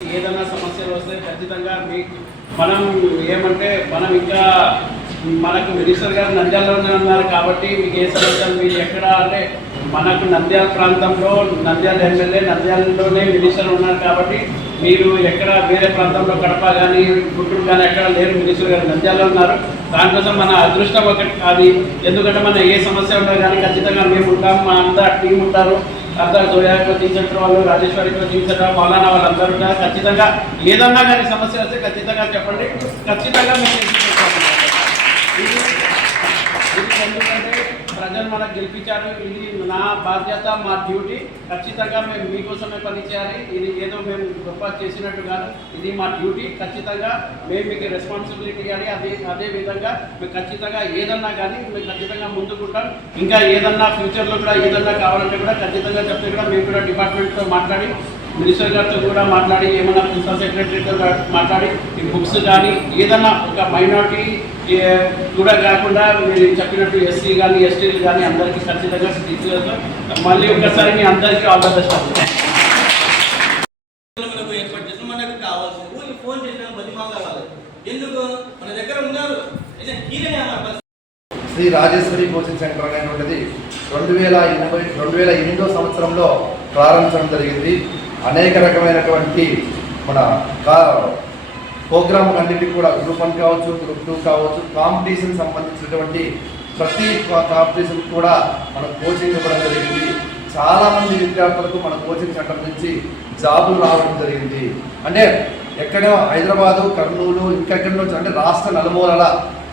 ఏదైనా సమస్యలు వస్తే ఖచ్చితంగా మనం ఏమంటే మనం ఇంకా మనకు మినిస్టర్ గారు నంద్యాలలోనే ఉన్నారు కాబట్టి మీకు ఏ సమస్యలు మీరు ఎక్కడ అంటే మనకు నంద్యాల ప్రాంతంలో నంద్యాల ఎమ్మెల్యే నంద్యాలలోనే మినిస్టర్ ఉన్నారు కాబట్టి మీరు ఎక్కడ వేరే ప్రాంతంలో కడప కానీ గుంటూరు కానీ ఎక్కడ లేరు, మినిస్టర్ గారు నంద్యాలలో ఉన్నారు. దానికోసం మన అదృష్టం ఒకటి అది. ఎందుకంటే మన ఏ సమస్య ఉన్నా కానీ ఖచ్చితంగా మేము ఉంటాం, మా అంతా టీం ఉంటారు. అందరు జోయా కోచింగ్ సెంటర్ వాళ్ళు, రాజేశ్వరి కోచింగ్ సెంటర్, మౌలానా వాళ్ళందరూ ఉంటారు. ఖచ్చితంగా ఏదన్నా కానీ సమస్య వస్తే ఖచ్చితంగా చెప్పండి, ఖచ్చితంగా మేము ఎందుకంటే ప్రజలు మనకు గెలిపించారు. ఇది నా బాధ్యత, మా డ్యూటీ. ఖచ్చితంగా మేము మీకోసమే పనిచేయాలి. ఇది ఏదో మేము గొప్ప చేసినట్టు కాదు, ఇది మా డ్యూటీ. ఖచ్చితంగా మేము మీకు రెస్పాన్సిబిలిటీ కానీ అదే విధంగా మేము ఖచ్చితంగా ఏదన్నా కానీ మేము ఖచ్చితంగా ముందుకుంటాం. ఇంకా ఏదన్నా ఫ్యూచర్లో కూడా ఏదన్నా కావాలంటే కూడా ఖచ్చితంగా చెప్తే కూడా మేము కూడా డిపార్ట్మెంట్తో మాట్లాడి మినిస్టర్ గారితో కూడా మాట్లాడి ఏమన్నా ప్రిన్సిపల్ సెక్రటరీతో మాట్లాడి ఈ బుక్స్ కానీ ఏదన్నా ఒక మైనారిటీ కూడా కాకుండా మీరు చెప్పినట్టు ఎస్సీ కానీ ఎస్టీలు కానీ అందరికీ ఖచ్చితంగా ఇచ్చేస్తాం. మళ్ళీ ఒకసారి మీ అందరికీ ఆల్ ద బెస్ట్. ఏర్పాటు చేసిన మనకు కావాల్సింది ఫోన్ చేసిన బతి కావాలి, ఎందుకు మన దగ్గర ఉన్నారు. శ్రీ రాజేశ్వరి కోచింగ్ సెంటర్ అనేటువంటిది 2008వ సంవత్సరంలో ప్రారంభించడం జరిగింది. అనేక రకమైనటువంటి మన ప్రోగ్రామ్ అన్నింటికి కూడా గ్రూప్ 1 కావచ్చు, గ్రూప్ 2 కావచ్చు, కాంపిటీషన్ సంబంధించినటువంటి ప్రతి కాంపిటీషన్ కూడా మన కోచింగ్ ఇవ్వడం జరిగింది. చాలామంది విద్యార్థులకు మన కోచింగ్ సెంటర్ నుంచి జాబులు రావడం జరిగింది. అంటే ఎక్కడో హైదరాబాదు, కర్నూలు, ఇంకెక్కడి నుంచి అంటే రాష్ట్ర నలుమూలల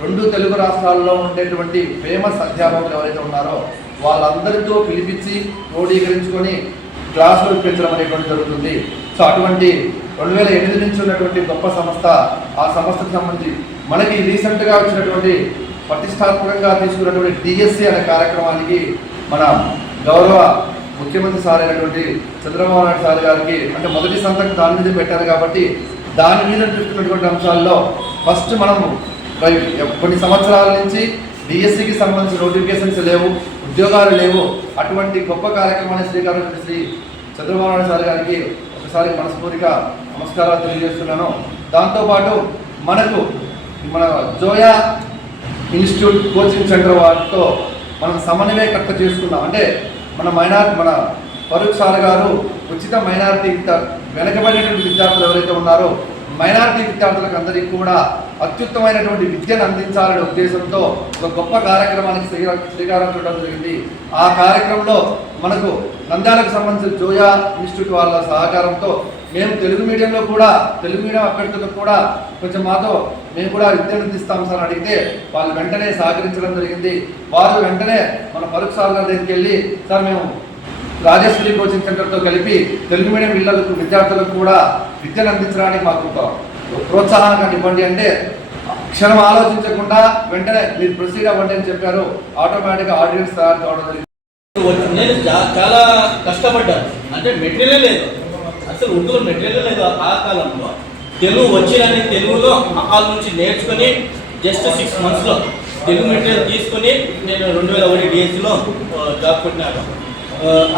2 తెలుగు రాష్ట్రాల్లో ఉండేటువంటి ఫేమస్ అధ్యాపకులు ఎవరైతే ఉన్నారో వాళ్ళందరితో పిలిపించి క్రోడీకరించుకొని క్లాసులు పెంచడం అనేటువంటి జరుగుతుంది. సో అటువంటి 2008 నుంచి ఉన్నటువంటి గొప్ప సంస్థ, ఆ సంస్థకు సంబంధించి మనకి రీసెంట్గా వచ్చినటువంటి ప్రతిష్టాత్మకంగా తీసుకున్నటువంటి డిఎస్సి అనే కార్యక్రమానికి మన గౌరవ ముఖ్యమంత్రి సార్ అయినటువంటి చంద్రబాబు నాయుడు సార్ గారికి అంటే మొదటి సంతకం దాని మీద పెట్టారు కాబట్టి దాని మీద చూస్తున్నటువంటి అంశాల్లో ఫస్ట్ మనము కొన్ని సంవత్సరాల నుంచి డిఎస్సికి సంబంధించిన నోటిఫికేషన్స్ లేవు, ఉద్యోగాలు లేవు. అటువంటి గొప్ప కార్యక్రమాన్ని శ్రీకారం శ్రీ చంద్రబాబు నాయుడు సార్ గారికి ఒకసారి మనస్ఫూర్తిగా నమస్కారాలు తెలియజేస్తున్నాను. దాంతోపాటు మనకు మన జోయా ఇన్స్టిట్యూట్ కోచింగ్ సెంటర్ వాటితో మనం సమన్వయకర్త చేసుకున్నాం. అంటే మన ఫరూక్ సార్ గారు ఉచిత మైనారిటీ వెనకబడినటువంటి విద్యార్థులు ఎవరైతే ఉన్నారో మైనారిటీ విద్యార్థులకు అందరికీ కూడా అత్యుత్తమైనటువంటి విద్యను అందించాలనే ఉద్దేశంతో ఒక గొప్ప కార్యక్రమానికి శ్రీకారం చుట్టడం జరిగింది. ఆ కార్యక్రమంలో మనకు నంద్యాలకు సంబంధించిన జోయా ఇన్స్టిట్యూట్ వాళ్ళ సహకారంతో మేము తెలుగు మీడియంలో కూడా తెలుగు మీడియం అభ్యర్థులకు కూడా కొంచెం మాతో మేము కూడా విద్యను అందిస్తాం సార్ అడిగితే వాళ్ళు వెంటనే సహకరించడం జరిగింది. వారు వెంటనే మన ఫరూక్ సార్ గారి దగ్గరికి వెళ్ళి సార్ మేము రాజేశ్వరి కోచింగ్ సెంటర్తో కలిపి తెలుగు మీడియం పిల్లలకు విద్యార్థులకు కూడా విద్యను అందించడానికి మాకు ప్రోత్సాహంగా ఇవ్వండి అంటే క్షణం ఆలోచించకుండా వెంటనే మీరు ప్రొసీడ్ అవ్వండి అని చెప్పారు. ఆటోమేటిక్గా ఆర్డినెన్స్ తయారు కావడం జరిగింది. నేను చాలా కష్టపడ్డాను, అంటే మెటీరియల్ లేదు, అసలు ఉర్దూలో మెటీరియల్ లేదు. ఆ కాలంలో తెలుగు వచ్చినని తెలుగులో వాళ్ళ నుంచి నేర్చుకుని జస్ట్ 6 monthsలో తెలుగు మెటీరియల్ తీసుకుని నేను 2001 డిఎస్సిలో జాబ్ కొట్టినాను.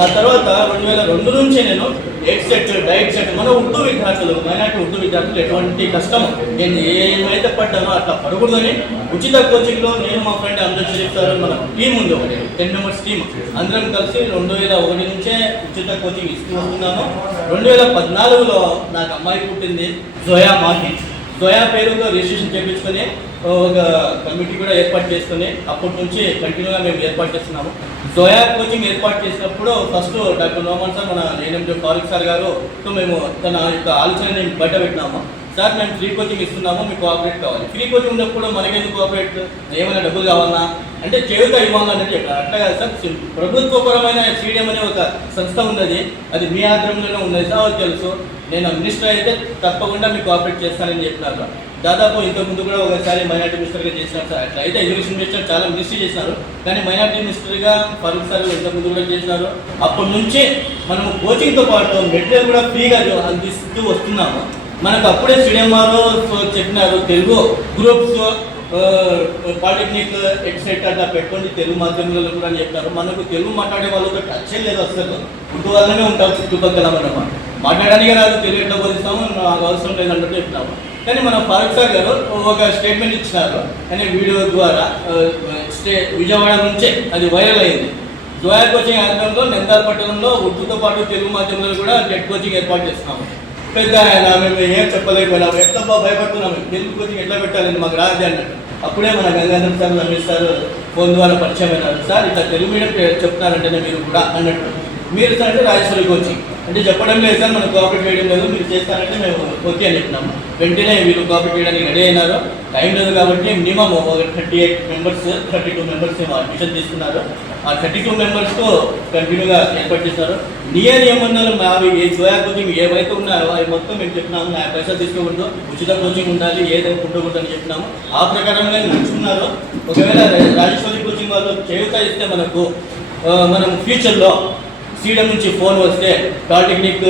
ఆ తర్వాత 2002 నుంచి నేను ఎడ్సెట్ డైట్ సెట్ మన ఉర్దూ విద్యార్థులు మైనార్టీ ఉర్దూ విద్యార్థులు ఎటువంటి కష్టం నేను ఏమైతే పడ్డానో అట్లా పడకూడదని ఉచిత కోచింగ్లో నేను మా ఫ్రెండ్ అమ్జద్ షరీఫ్ సార్ మన టీం ఉంది, ఒకటి 10 members టీం, అందరం కలిసి 2001 నుంచే ఉచిత కోచింగ్ ఇస్తూ వస్తున్నాను. 2014లో నాకు అమ్మాయి పుట్టింది, జోయా మాకి. జోయా పేరుతో రిజిస్ట్రేషన్ చేయించుకొని ఒక కమిటీ కూడా ఏర్పాటు చేసుకుని అప్పటి నుంచి కంటిన్యూగా మేము ఏర్పాటు చేస్తున్నాము. జోయా కోచింగ్ ఏర్పాటు చేసినప్పుడు ఫస్ట్ డాక్టర్ నోమన్ సార్ మన ఏఎన్ఎండి ఫారూక్ సార్ గారుతో మేము తన యొక్క ఆలోచనని బయట పెట్టినాము. సార్ మేము ఫ్రీ కోచింగ్ ఇస్తున్నాము, మీకు కోఆపరేట్ కావాలి. ఫ్రీ కోచింగ్ ఉన్నప్పుడు మనకెందుకు కోఆపరేట్, ఏమైనా డబ్బులు కావాలన్నా అంటే చేయుత ఇవ్వాలన్నట్టు చెప్పారు. అట్లా కాదు సార్, ప్రభుత్వపరమైన CDM అనే ఒక సంస్థ ఉన్నది, అది మీ ఆధ్వర్యంలోనే ఉన్నది సార్, తెలుసు. నేను మినిస్టర్ అయితే తప్పకుండా మీకు కోఆపరేట్ చేస్తానని చెప్పినారు. దాదాపు ఇంతకుముందు కూడా ఒకసారి మైనార్టీ మినిస్టర్గా చేసినారు సార్. అట్లా అయితే ఎడ్యుకేషన్ మినిస్టర్ చాలా మినిస్ట్రీ చేసినారు, కానీ మైనార్టీ మినిస్టర్గా ఫరూక్ సార్ ఇంతకుముందు కూడా చేసినారు. అప్పటి నుంచి మనము కోచింగ్తో పాటు మెటీరియల్ కూడా ఫ్రీగా అందిస్తూ వస్తున్నాము. మనకు అప్పుడే CDMR చెప్పినారు, తెలుగు గ్రూప్స్ పాలిటెక్నిక్ ఎక్సెట్రా అట్లా పెట్టుకోండి తెలుగు మాధ్యమంలో కూడా అని చెప్పారు. మనకు తెలుగు మాట్లాడే వాళ్ళతో టచ్ లేదు అసలు, ఉర్దూ వాళ్ళనే ఉంటారు చుట్టుపక్కల. మనం మాట్లాడడానికి రాదు, తెలుగు ఎట్లా బోధిస్తాము, నాకు అవసరం లేదన్నట్టు చెప్తాము. కానీ మన ఫారూక్ సార్ గారు ఒక స్టేట్మెంట్ ఇచ్చినారు, అనే వీడియో ద్వారా విజయవాడ నుంచే అది వైరల్ అయింది. జోయా కోచింగ్ ఆధ్వర్యంలో నంద్యాల పట్టణంలో ఉర్దూతో పాటు తెలుగు మాధ్యమంలో కూడా టెట్ కోచింగ్ ఏర్పాటు చేస్తున్నాము. పెద్ద ఆయన మేము ఏం చెప్పలేకపోయినాము, ఎట్లా భయపడుతున్నాము, తెలుగు కోచింగ్ ఎట్లా పెట్టాలని మాకు రాదు అన్నట్టు. అప్పుడే మన Gangadhar sir, Ramesh sir phone ద్వారా పరిచయం అయినారు. సార్ ఇట్లా తెలుగు మీడియం చెప్తున్నారంటేనే మీరు కూడా అన్నట్టు. మీరు సార్ అంటే రాజేశ్వరి కోచింగ్ అంటే చెప్పడం లేదు సార్, మనం కోఆపరేట్ చేయడం లేదు, మీరు చేస్తారంటే మేము ఓకే అని చెప్పినాము. వెంటనే వీళ్ళు కోఆపరేట్ చేయడానికి రెడీ అయినారు. టైం లేదు కాబట్టి మినిమం 38 మెంబర్స్ 32 మెంబర్స్ అడ్మిషన్ తీసుకున్నారు. ఆ 32 మెంబర్స్తో కంటిన్యూగా ఏర్పాటు చేస్తారు. నియమన్నాలు అవి జోయా కోచింగ్ ఏవైతే ఉన్నాయో అవి మొత్తం మేము చెప్పినాము. నా పైసలు తీసుకోకూడదు, ఉచిత కోచింగ్ ఉండాలి, ఏదైనా ఉండకూడదు అని చెప్పినాము. ఆ ప్రకారంగా నడుచుకున్నారు. ఒకవేళ రాజేశ్వరి కోచింగ్ వాళ్ళు చేయుత ఇస్తే మనం ఫ్యూచర్లో CDM నుంచి ఫోన్ వస్తే పాలిటెక్నిక్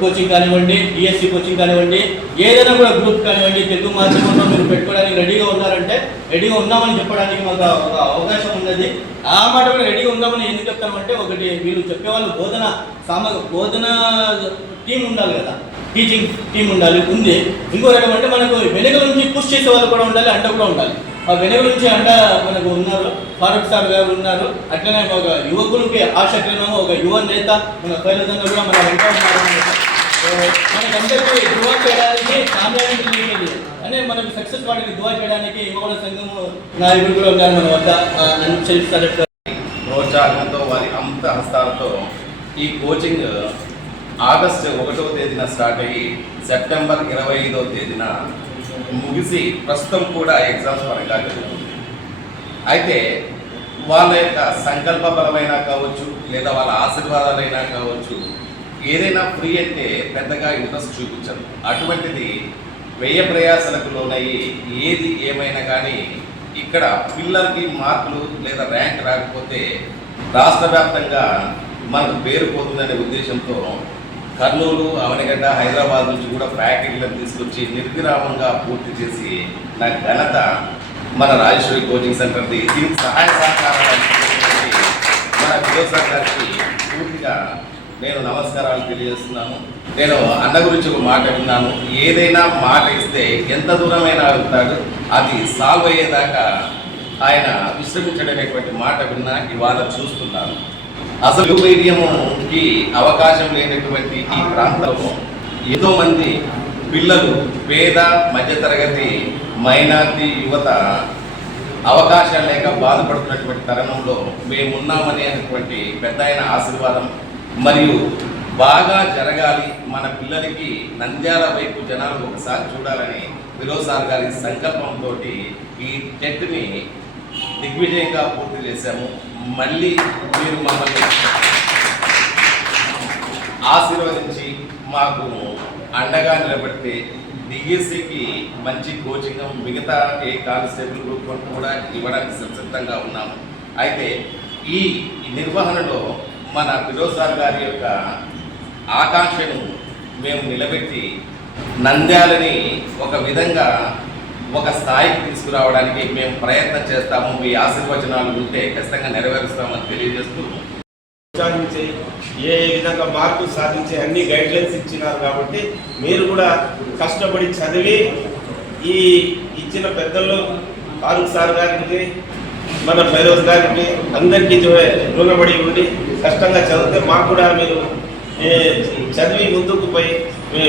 కోచింగ్ కానివ్వండి, DSC కోచింగ్ కానివ్వండి, ఏదైనా కూడా గ్రూప్ కానివ్వండి, తెలుగు మాధ్యమంలో మీరు పెట్టుకోవడానికి రెడీగా ఉన్నారంటే రెడీగా ఉన్నామని చెప్పడానికి మాకు ఒక అవకాశం ఉన్నది. ఆ మాట కూడా రెడీగా ఉన్నామని ఎందుకు చెప్తామంటే, ఒకటి వీళ్ళు చెప్పేవాళ్ళు బోధన టీం ఉండాలి కదా, టీచింగ్ టీం ఉంది. ఇంకో రకం అంటే మనకు వెనుక నుంచి పుష్ చేసే వాళ్ళు కూడా ఉండాలి, అంట కూడా ఉండాలి. ఆ వెనుక నుంచి అంట మనకు ఉన్నారు, ఫారూక్ సార్ గారు ఉన్నారు. అట్లనే ఒక యువకులకి ఆశక్రమం, ఒక యువ నేత మన ఫైలజంగా కూడా మన వెంట ఉన్నారు. మనకందరికీ దువా చేయడానికి కామ్యాన్ని అంటే మనకు సక్సెస్ కావడానికి దువా చేయడానికి యువకుల సంఘం నాయకులు కూడా ఉన్నారు మన వద్ద. ప్రోత్సాహంతో వారి అమృత హస్తాలతో ఈ కోచింగ్ ఆగస్టు 1వ తేదీన స్టార్ట్ అయ్యి సెప్టెంబర్ 25వ తేదీన ముగిసి ప్రస్తుతం కూడా ఎగ్జామ్స్ పరంగా జరుగుతుంది. అయితే వాళ్ళ యొక్క సంకల్ప బలమైనా కావచ్చు, లేదా వాళ్ళ ఆశీర్వాదాలైనా కావచ్చు, ఏదైనా ఫ్రీ అంటే పెద్దగా ఇంట్రెస్ట్ చూపించరు. అటువంటిది వ్యయ ప్రయాసలకు లోనయ్యి ఏది ఏమైనా కానీ ఇక్కడ పిల్లలకి మార్కులు లేదా ర్యాంక్ రాకపోతే రాష్ట్ర వ్యాప్తంగా మనకు పేరు పోతుందనే ఉద్దేశంతో కర్నూలు, అవనిగడ్డ, హైదరాబాద్ నుంచి కూడా ఫ్యాకల్టీలను తీసుకొచ్చి నిర్విరామంగా పూర్తి చేసి నా ఘనత మన రాజేశ్వరి కోచింగ్ సెంటర్ది. దీనికి సహాయ సహకారాలు మన ఫిరోజ్ గారికి పూర్తిగా నేను నమస్కారాలు తెలియజేస్తున్నాను. నేను అన్న గురించి ఒక మాట విన్నాను, ఏదైనా మాట ఇస్తే ఎంత దూరమైనా వెళ్తాడు, అది సాల్వ్ అయ్యేదాకా ఆయన విశ్రమించడనేటువంటి మాట విన్నా ఇవాళ చూస్తున్నాను. అసలు మీడియంకి అవకాశం లేనటువంటి ఈ ప్రాంతంలో ఎంతో మంది పిల్లలు, పేద మధ్యతరగతి మైనారిటీ యువత అవకాశాలు లేక బాధపడుతున్నటువంటి తరుణంలో మేమున్నామనేటువంటి పెద్ద ఆయన ఆశీర్వాదం మరియు బాగా జరగాలి, మన పిల్లలకి నంద్యాల వైపు జనాలు ఒకసారి చూడాలని ఫిరోజ్ సార్ గారి సంకల్పంతో ఈ టెట్ని దిగ్విజయంగా పూర్తి చేశాము. మళ్ళీ మీరు మమ్మల్ని ఆశీర్వదించి మాకు అండగా నిలబడితే DSCకి మంచి కోచింగ్ మిగతా ఏ కానిస్టేబుల్ గ్రూప్ కూడా ఇవ్వడానికి సిద్ధంగా ఉన్నాము. అయితే ఈ నిర్వహణలో మన ఫిరోజ్ సార్ గారి యొక్క ఆకాంక్షను మేము నిలబెట్టి నంద్యాలని ఒక విధంగా ఒక స్థాయికి తీసుకురావడానికి మేము ప్రయత్నం చేస్తాము. మీ ఆశీర్వచనాలు ఉంటే ఖచ్చితంగా నెరవేరుస్తామని తెలియజేస్తూ ఉత్సాహించి ఏ విధంగా మార్పు సాధించే అన్ని గైడ్లైన్స్ ఇచ్చినారు. కాబట్టి మీరు కూడా కష్టపడి చదివి ఈ ఇచ్చిన పెద్దలు ఫారూక్ సార్ గారికి, మన ఫైరోజ్ గారికి అందరికీ రుణపడి ఉండి కష్టంగా చదివితే మాకు కూడా మీరు చదివి ముందుకు పోయి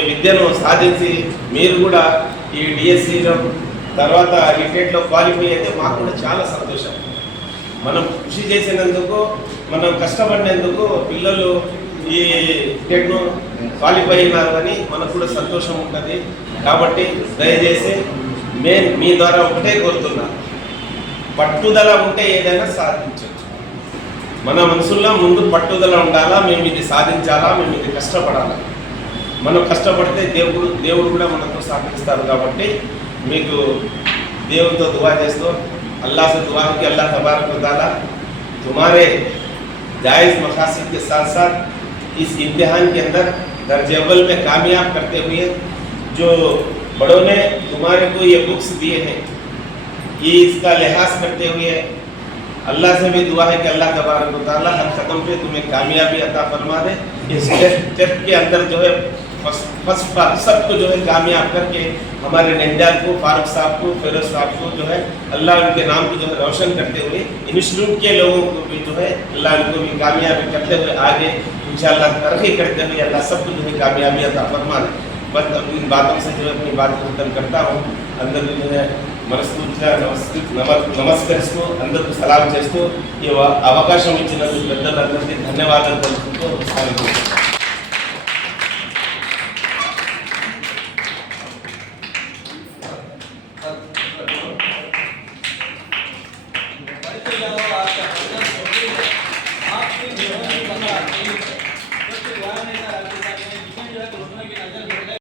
విద్యను సాధించి మీరు కూడా ఈ DSCలో తర్వాత ఈ టెట్లో క్వాలిఫై అయితే మాకు కూడా చాలా సంతోషం. మనం కృషి చేసినందుకు, మనం కష్టపడినందుకు పిల్లలు ఈ టెట్ను క్వాలిఫై అయినారు అని మనకు కూడా సంతోషం ఉంటుంది. కాబట్టి దయచేసి మీ ద్వారా ఒకటే కోరుతున్నా, పట్టుదల ఉంటే ఏదైనా సాధించవచ్చు. మన మనసుల్లో ముందు పట్టుదల ఉండాలా, మేము ఇది సాధించాలా, మేము ఇది కష్టపడాలా. మనం కష్టపడితే దేవుడు కూడా మనతో సహకరిస్తారు. కాబట్టి మీకు దేవుడితో దువా చేస్తూ अल्लाह से दुआ है कि अल्लाह तबारक व तआला तुम्हारे जायज़ मकासद के साथ साथ इस इम्तिहान के अंदर दर्जे अव्वल में कामयाब करते हुए जो बड़ों ने तुम्हारे को ये बुक्स दिए हैं, ये इसका लिहाज करते हुए अल्लाह से भी दुआ है कि अल्लाह तबारक व तआला हर कदम पे तुम्हें कामयाबी अता फरमा दे। इस टेस्ट के अंदर जो है फर्स्ट सबको जो है कामयाब करके हमारे नंजाल को, फारूक साहब को, फिरोज साहब को जो है अल्लाह उनके नाम को जो है रोशन करते हुए इंस्टीट्यूट के लोगों को भी जो है अल्लाह उनको भी कामयाबी करते हुए आगे इंशाअल्लाह तरक्की करते हुए अल्लाह सबको जो है कामयाबी अता फरमा दे। बस इन बातों से जो है अपनी बात को खत्म करता हूँ। अंदर जो है నమస్కరిస్తూ అందరికీ సలాం చేస్తూ ఈ అవకాశం ఇచ్చినందుకు పెద్దలందరికీ ధన్యవాదాలు తెలుపుతూ